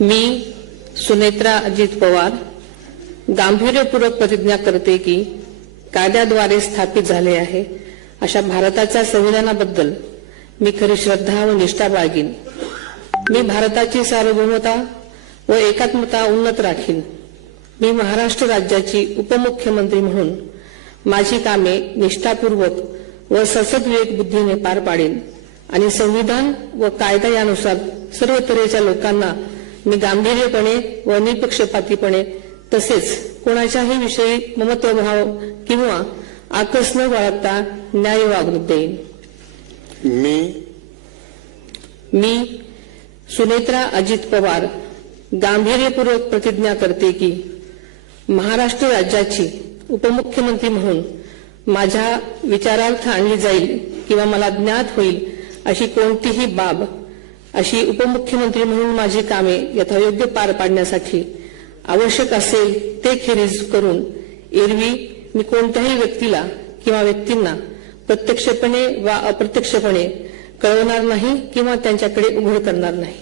मी सुनेत्रा अजित पवार गांभीर्यपूर्वक प्रतिज्ञा करते की कायद्याद्वारे स्थापित झाले आहे अशा भारताच्या संविधानाबद्दल मी खरी श्रद्धा व निष्ठा बाळगीन। मी भारताची सार्वभौमता व एकात्मता उन्नत राखीन। मी महाराष्ट्र राज्याची उपमुख्यमंत्री म्हणून माझी कामे निष्ठापूर्वक व सद्विवेक बुद्धीने पार पाडेन आणि संविधान व कायदा यानुसार सर्व तऱ्हेच्या लोकांना मी गांभीर्यपणे व निपक्षपातीपणे तसेच कोणाच्याही विषयी ममत्वभाव किंवा आकस न बाळगता न्याय वागणूक देईन। मी सुनेत्रा अजित पवार गांभीर्यपूर्वक प्रतिज्ञा करते की महाराष्ट्र राज्याची उपमुख्यमंत्री म्हणून माझ्या विचारार्थ आणली जाईल किंवा मला ज्ञात होईल अशी कोणतीही बाब अशी उपमुख्यमंत्री म्हणून माझी कामे यथायोग्य पार पाडण्यासाठी आवश्यक असेल ते खेरीज करून एरवी मी कोणत्याही व्यक्तीला किंवा व्यक्तींना प्रत्यक्षपणे वा अप्रत्यक्षपणे कळवणार नाही किंवा त्यांच्याकडे उघड करणार नाही।